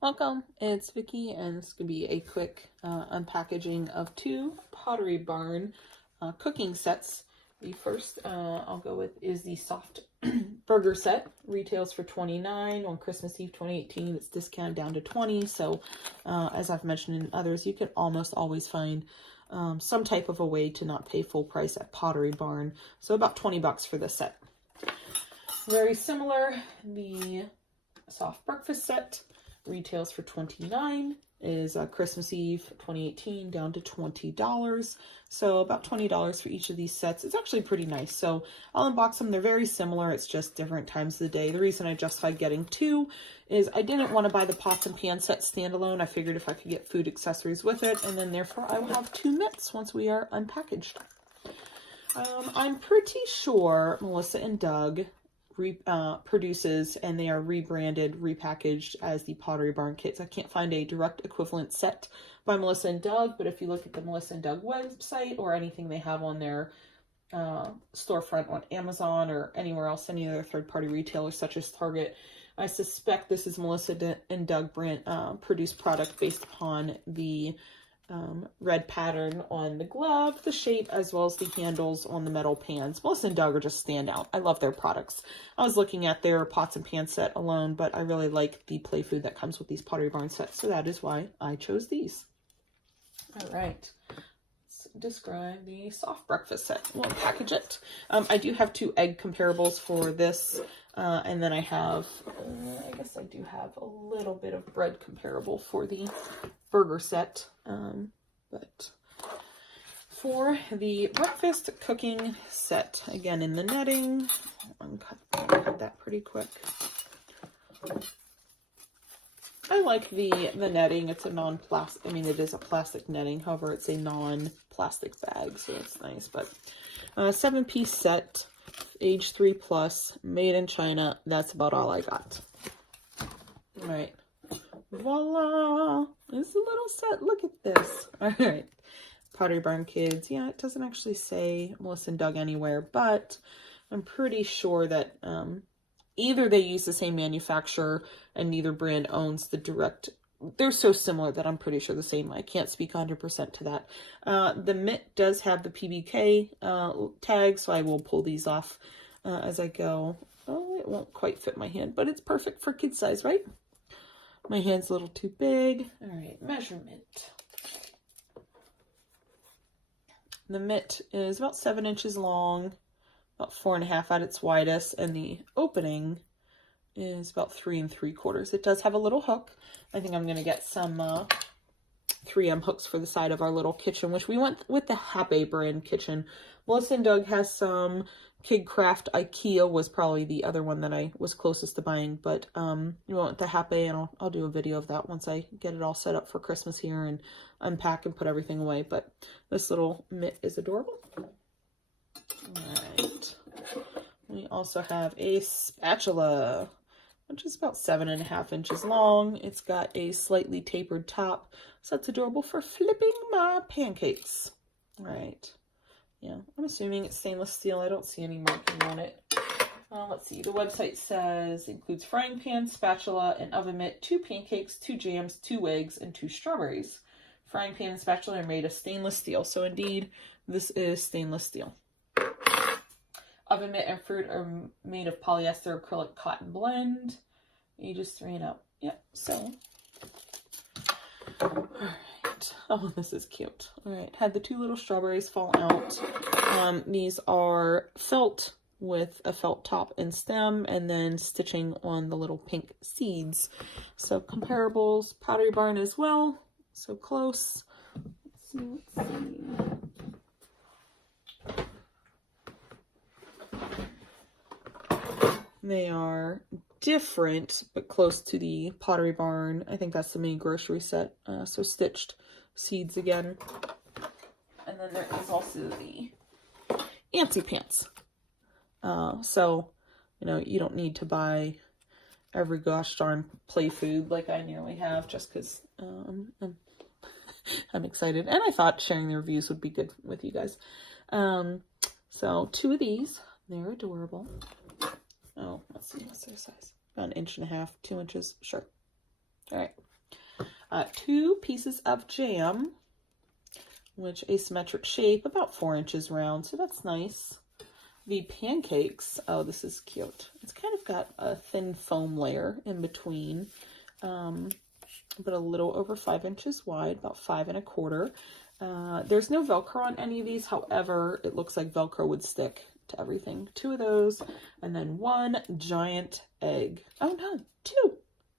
Welcome, it's Vicky, and this is going to be a quick unpackaging of two Pottery Barn cooking sets. The first I'll go with is the soft burger set. Retails for $29 on Christmas Eve 2018. It's discounted down to $20. So as I've mentioned in others, you can almost always find some type of a way to not pay full price at Pottery Barn. So about 20 bucks for this set. Very similar, the soft breakfast set. Retails for $29, is Christmas Eve 2018 down to $20. So about $20 for each of these sets. It's actually pretty nice. So I'll unbox them. They're very similar. It's just different times of the day. The reason I justified getting two is I didn't want to buy the pots and pan set standalone. I figured if I could get food accessories with it, and then therefore I will have two mitts once we are unpackaged. I'm pretty sure Melissa and Doug produces, and they are rebranded, repackaged as the Pottery Barn kits. I can't find a direct equivalent set by Melissa and Doug, but if you look at the Melissa and Doug website or anything they have on their storefront on Amazon or anywhere else, any other third-party retailers such as Target, I suspect this is Melissa and Doug brand produced product based upon the red pattern on the glove, the shape, as well as the handles on the metal pans. Melissa and Doug are just standout. I love their products. I was looking at their pots and pan set alone, but I really like the play food that comes with these Pottery Barn sets, so that is why I chose these. All right, let's describe the soft breakfast set. We'll package it. I do have two egg comparables for this, and then I have, I guess I do have a little bit of bread comparable for the burger set, but for the breakfast cooking set, again in the netting, cut that pretty quick. I like the netting. It's a non-plastic, I mean it is a plastic netting, however it's a non-plastic bag, so it's nice. But 7-piece set, age 3+, made in China. That's about all I got. All right. Voila! It's a little set. Look at this. All right. Pottery Barn Kids. Yeah, it doesn't actually say Melissa and Doug anywhere, but I'm pretty sure that either they use the same manufacturer and neither brand owns the direct. They're so similar that I'm pretty sure the same. I can't speak 100% to that. The mitt does have the PBK tag, so I will pull these off as I go. Oh, it won't quite fit my hand, but it's perfect for kid size, right? My hand's a little too big. All right, measurement. The mitt is about 7 inches long, about 4.5 at its widest, and the opening is about 3 3/4. It does have a little hook. I think I'm going to get some 3M hooks for the side of our little kitchen, which we went with the Happy brand kitchen. Melissa and Doug has some Kid Craft. IKEA was probably the other one that I was closest to buying, but we went with the Happy, and I'll do a video of that once I get it all set up for Christmas here and unpack and put everything away. But this little mitt is adorable. All right. We also have a spatula, which is about 7.5 inches long. It's got a slightly tapered top, so that's adorable for flipping my pancakes. All right. Yeah, I'm assuming it's stainless steel. I don't see any marking on it. Let's see. The website says includes frying pan, spatula, and oven mitt, 2 pancakes, 2 jams, 2 eggs, and 2 strawberries. Frying pan and spatula are made of stainless steel. So indeed, this is stainless steel. Oven mitt and fruit are made of polyester acrylic cotton blend. Ages 3 and up. Yep, so. All right. Oh, this is cute. All right, had the 2 little strawberries fall out. These are felt with a felt top and stem, and then stitching on the little pink seeds. So comparables, Pottery Barn as well. So close. Let's see. They are different, but close to the Pottery Barn. I think that's the mini grocery set. So stitched seeds again. And then there is also the Antsy Pants. So, you know, you don't need to buy every gosh darn play food like I nearly have, just because I'm excited. And I thought sharing the reviews would be good with you guys. So 2 of these. They're adorable. Oh, let's see, what's their size? About 1.5 inches, 2 inches, sure. All right. 2 pieces of jam, which asymmetric shape, about 4 inches round, so that's nice. The pancakes, oh, this is cute. It's kind of got a thin foam layer in between, but a little over 5 inches wide, about 5 1/4. There's no Velcro on any of these. However, it looks like Velcro would stick to everything. 2 of those, and then 1 giant egg. Oh no,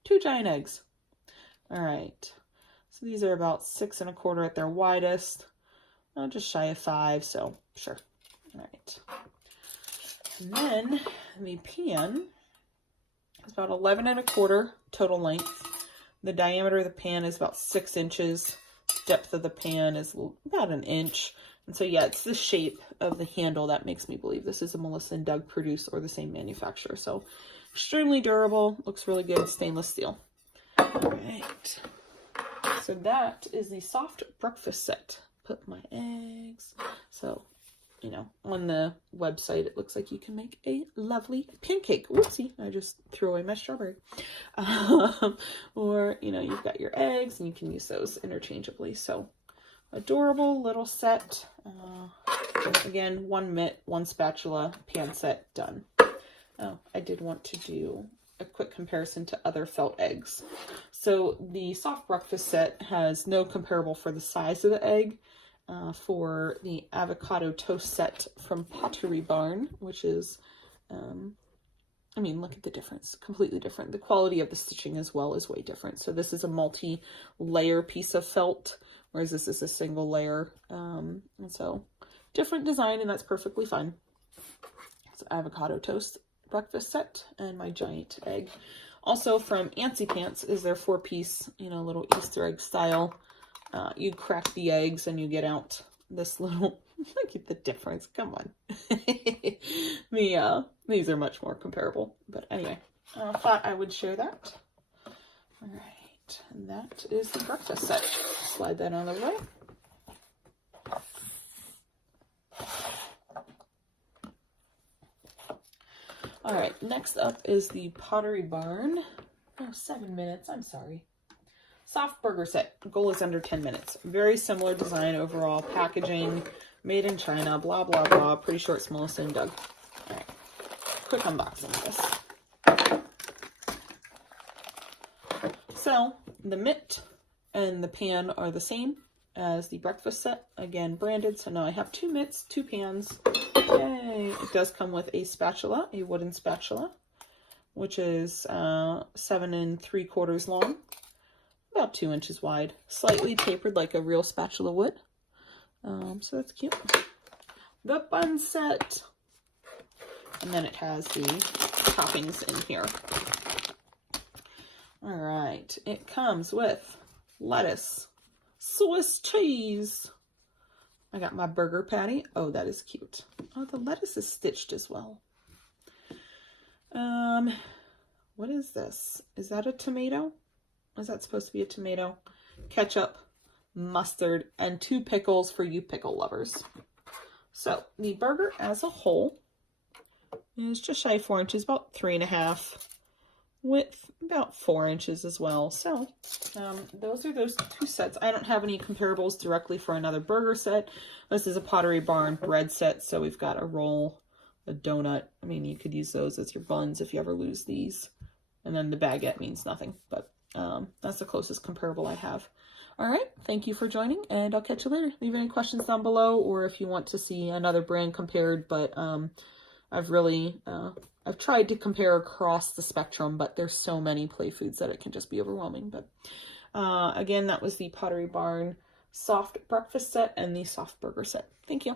2 giant eggs. All right. So these are about 6 1/4 at their widest. Just shy of 5, so sure. All right. And then the pan is about 11 1/4 total length. The diameter of the pan is about 6 inches. Depth of the pan is about 1 inch. And so yeah, it's the shape of the handle that makes me believe this is a Melissa & Doug produce or the same manufacturer. So extremely durable, looks really good, stainless steel. All right. So that is the soft breakfast set. Put my eggs. So, you know, on the website, it looks like you can make a lovely pancake. Whoopsie, I just threw away my strawberry. Or, you know, you've got your eggs and you can use those interchangeably. So, adorable little set. Again, 1 mitt, 1 spatula, pan set, done. Oh, I did want to do a quick comparison to other felt eggs. So, the soft breakfast set has no comparable for the size of the egg. For the avocado toast set from Pottery Barn, which is, I mean, look at the difference, completely different. The quality of the stitching as well is way different. So this is a multi-layer piece of felt, whereas this is a single layer. And so different design, and that's perfectly fine. It's avocado toast breakfast set and my giant egg. Also from Antsy Pants is their 4-piece, you know, little Easter egg style. You crack the eggs and you get out this little, look at the difference, come on. These are much more comparable, but anyway, I thought I would share that. All right, and that is the breakfast set. Slide that out of the way. All right, next up is the Pottery Barn. Oh, 7 minutes, I'm sorry. Soft burger set. Goal is under 10 minutes. Very similar design overall. Packaging, made in China, blah, blah, blah. Pretty sure it's Melissa & Doug. All right. Quick unboxing of this. So, the mitt and the pan are the same as the breakfast set. Again, branded. So now I have 2 mitts, 2 pans. Yay! It does come with a spatula, a wooden spatula, which is 7 3/4 long. About 2 inches wide, slightly tapered like a real spatula would. So that's cute. The bun set. And then it has the toppings in here. All right. It comes with lettuce, Swiss cheese. I got my burger patty. Oh, that is cute. Oh, the lettuce is stitched as well. What is this? Is that a tomato? Is that supposed to be a tomato? Ketchup, mustard, and 2 pickles for you pickle lovers. So the burger as a whole is just shy of 4 inches, about 3.5, width about 4 inches as well. So those are those 2 sets. I don't have any comparables directly for another burger set. This is a Pottery Barn bread set, so we've got a roll, a donut. I mean, you could use those as your buns if you ever lose these. And then the baguette means nothing, but that's the closest comparable I have. All right, thank you for joining, and I'll catch you later. Leave any questions down below, or if you want to see another brand compared, but I've tried to compare across the spectrum, but there's so many play foods that it can just be overwhelming. But again, that was the Pottery Barn soft breakfast set and the soft burger set. Thank you.